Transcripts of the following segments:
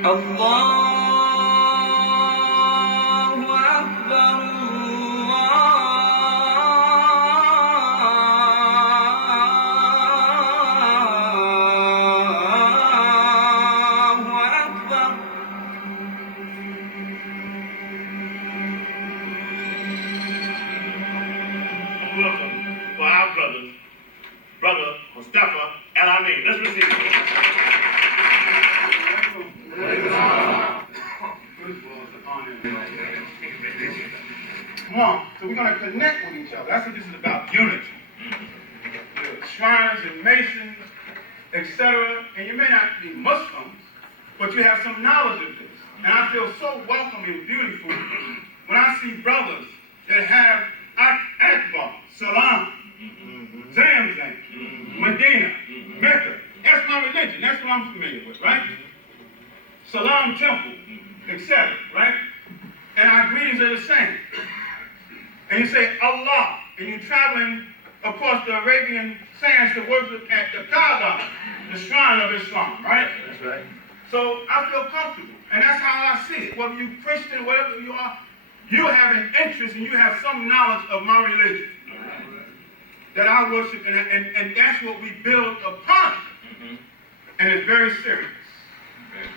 الله أكبر الله أكبر. Welcome for our brothers, Brother Mustafa El-Amin. Let's receive him. Come on, so we're going to connect with each other. That's what this is about, unity. The shrines and masons, etc. And you may not be Muslims, but you have some knowledge of this. And I feel so welcome and beautiful when I see brothers that have Akbar, Salam, Zamzam, Medina, Mecca. That's my religion. That's what I'm familiar with, right? Salam Temple, etc., right? And our greetings are the same. And you say Allah, and you're traveling across the Arabian sands to worship at the Kaaba, the shrine of Islam, right? That's right. So I feel comfortable, and that's how I see it. Whether you're Christian, whatever you are, you have an interest and you have some knowledge of my religion that I worship, and that's what we build upon. And it's very serious.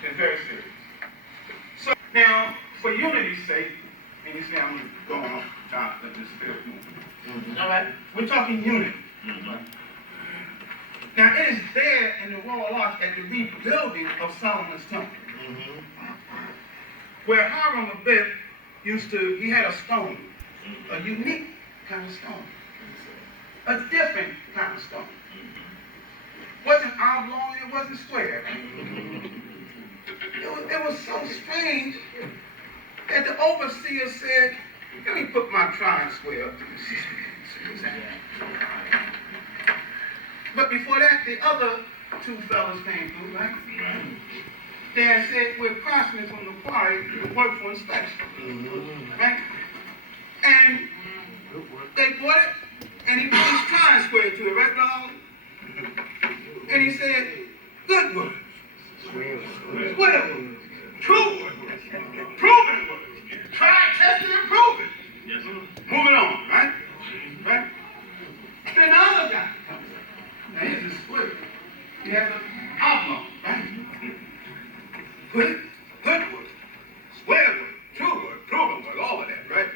It's very serious. So now, for unity's sake, and you say I'm going on top of this field. All right, we're talking unity. Now it is there in the Royal Arch at the rebuilding of Solomon's Temple, where Hiram Abib he had a stone, a unique kind of stone, a different kind of stone. Wasn't oblong, it wasn't square. It was so strange that the overseer said, let me put my tri-square up to the But before that, the other two fellas came through, right? They had said, we're craftsmen from the quarry to work for inspection. Right? And they bought it, and he put his tri-square to it, right, Ron? And he said, good work. Square work. True work. Proven work. Try, test, and prove it. Yes, sir. Moving on, right? Right? Then the other guy comes up. Now here's a square. He has an oblong, right? Good work. Square work. True work. Proven work. All of that, right?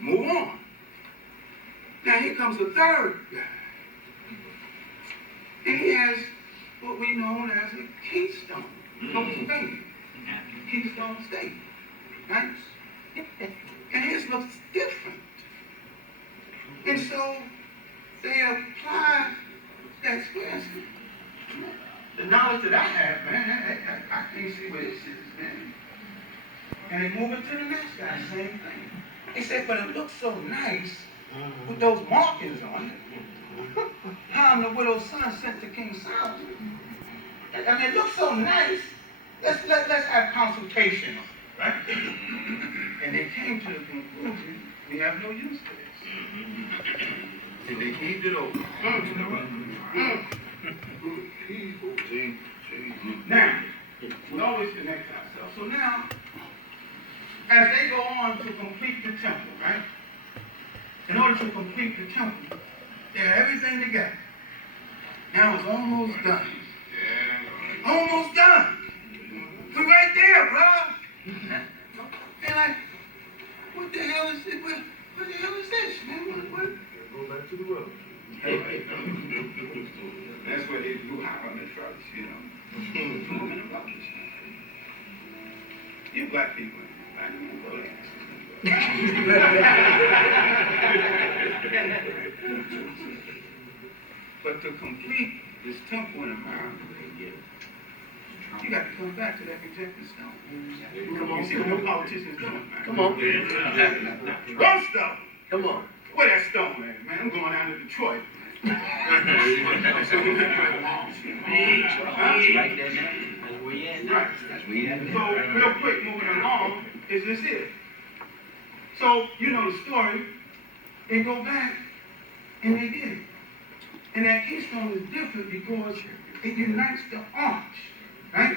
Move on. Now here comes the third guy. And he has what we know as a Keystone. Pennsylvania. Keystone State. Right? And his looks different. And so they apply that experience. The knowledge that I have, man, I can't see where this is, man. And they move it to the next guy, same thing. They said, but it looks so nice with those markings on it. Ham, the widow's son, sent to King Solomon. I mean, it looks so nice. Let's have consultation, right? And they came to the conclusion, we have no use for this. And they heaved it over. Now, we always connect ourselves. So now, as they go on to complete the temple, right? In order to complete the temple, they had everything together. Now it's almost done. Almost done. We're right there, bro. They're like, what the hell is it? What the hell is this, man? What? Go back to the world. That's where they blew hot on the trucks, you know. Talking about this stuff. You black people, black people, go But to complete this temple in America, you got to come back to that rejected stone. Come on. You see what no politicians doing, man. Come on. One stone. Come on. Where that stone at, man? I'm going down to Detroit. Right there now. That's where you at now. Right. That's where you at now. So, real quick, moving along, is this it? So, you know the story. They go back, and they did it. And that keystone is different because it unites the arch, right?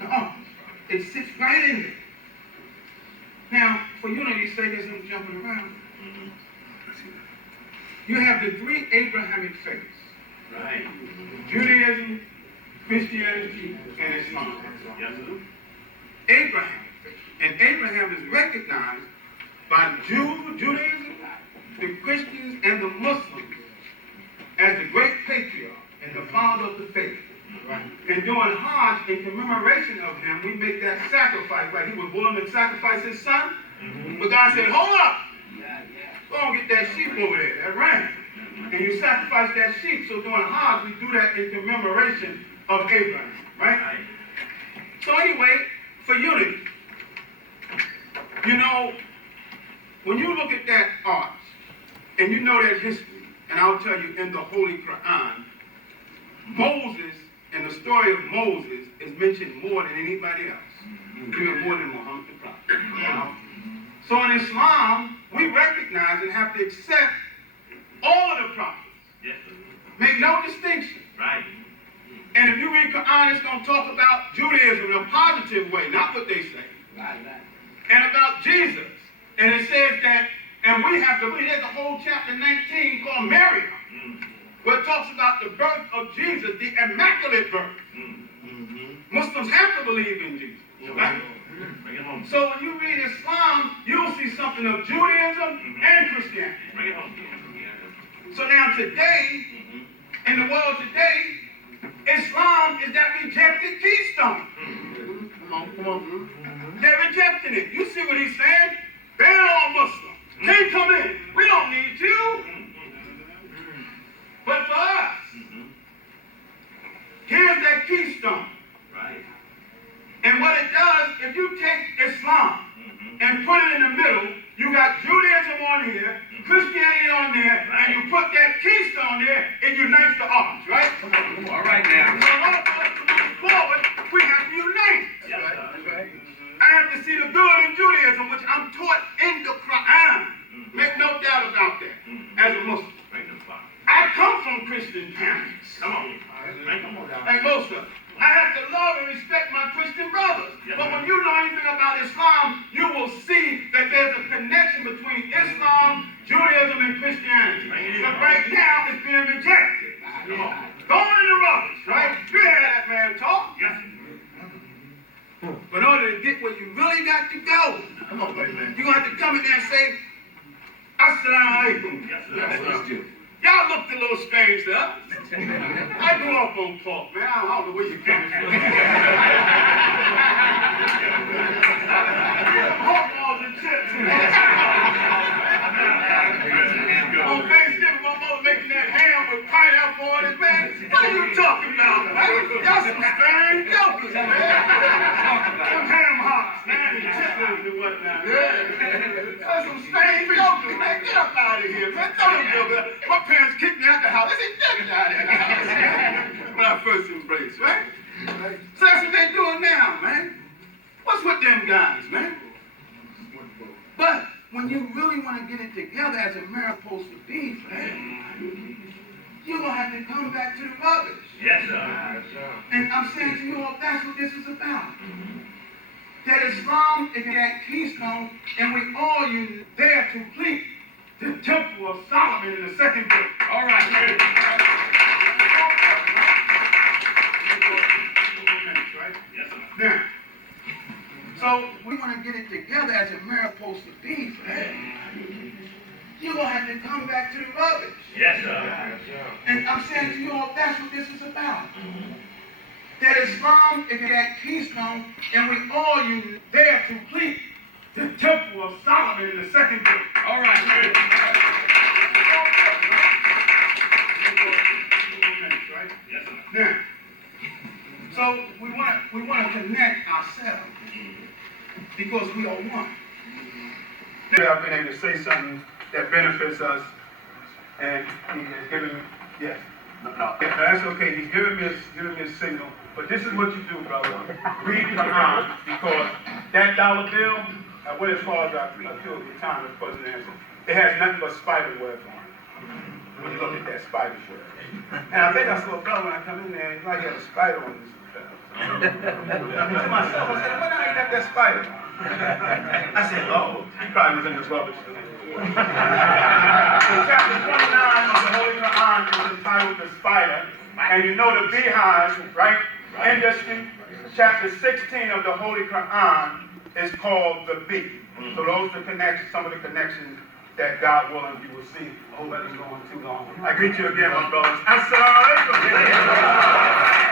The arch. It sits right in there. Now, for unity's sake, there's no jumping around. You have the three Abrahamic faiths. Right. Judaism, Christianity, and Islam. Yes, sir. Abrahamic faith. And Abraham is recognized by Judaism, the Christians, and the Muslims as the great patriarch and the father of the faith. Right. And doing Hajj in commemoration of him, we make that sacrifice, like he was willing to sacrifice his son. But God said, hold up! Go and get that sheep over there, that ram. And you sacrifice that sheep. So during Hajj, we do that in commemoration of Abraham, right? So anyway, for unity, you know, when you look at that arch, and you know that history, and I'll tell you in the Holy Quran, Moses, and the story of Moses is mentioned more than anybody else, even more than Muhammad the Prophet. So in Islam, we recognize and have to accept all of the prophets. Yes, sir. Make no distinction. Right. And if you read Quran, it's going to talk about Judaism in a positive way, not what they say. And about Jesus. And it says that, and we have to read, there's a whole chapter 19 called Miriam, where it talks about the birth of Jesus, the immaculate birth. Muslims have to believe in Jesus. Right? Bring it home. So when you read Islam, you'll see something of Judaism and Christianity. Bring it home. So now today, in the world today, Islam is that rejected Keystone. Come on. They're rejecting it. You see what he's saying? They're all Muslim. Can't come in. We don't need you. But for us, here's that Keystone. Right. And what it does, if you take Islam and put it in the middle, you got Judaism on here, Christianity on there, and you put that Keystone there, it unites the arms, right? All right now. So in order for us to move forward, we have to unite. Yes, sir. I have to see the good in Judaism, which I'm taught in the Quran. Make no doubt about that, as a Muslim. Bring the fire. I come from Christian parents. Come on. Bring them on. Like most of us. I have to love and respect my Christian brothers. Yes, but when you know anything about Islam, you will see that there's a connection between Islam, Judaism, and Christianity. But right now, it's being rejected. Come on. Going in the rubbish, right? You hear that man talk? Yes. But in order to get where you really got to go, Come on, baby. you're going to have to come in there and say, Assalamu alaikum. Yes, sir. Yes, sir. Y'all looked a little strange to us. I grew up on pork, man. I don't know where you came from. Pork balls and chips. On Thanksgiving, my mother making that ham with pineapple on it, man. What are you talking about, man? Y'all some strange jokers, man. Them ham hocks, man, and chitlins and whatnot. That's some strange jokers, man. Get up out of here, man. Don't even go. My parents kicked me out the house. They said, get out of the house. When I first embraced, right? So that's what they're doing now, man. What's with them guys, man? But when you really want to get it together as a marriage supposed to be, man, you're going to have to come back to the rubbish. Yes, sir. And I'm saying to you all, that's what this is about. That Islam is that Keystone, and we all use there to complete the Temple of Solomon in the second book. All right. Yes, sir. Now, so we want to get it together as a marriage supposed to be, man. You're going to have to come back to the rubbish. Yes, sir. And I'm saying to you all, that's what this is about. That Islam is that Keystone, and we all use there to complete the Temple of Solomon in the second book. All right. Yes, sir. Now, so we want to connect ourselves because we are one. I've been able to say something that benefits us, and he has given me, yes. No, that's okay. He's giving me a signal. But this is what you do, brother. Read the Quran, because that dollar bill, I went as far as I feel at the time it wasn't answered. It has nothing but spider webs on it. When you look at that spider web. And I think I saw a brother when I come in there, he's like, he had a spider on his. I mean, to myself, I said, what I at that spider. I said, oh, he probably was in his rubbish. So chapter 29 of the Holy Quran is entitled The Spider. And you know the beehive, right? Industry. Chapter 16 of the Holy Quran is called the bee. So those are the connections, some of the connections that God willing you will see. I hope I didn't go on too long. I greet you again, my brothers. Assalamu alaikum.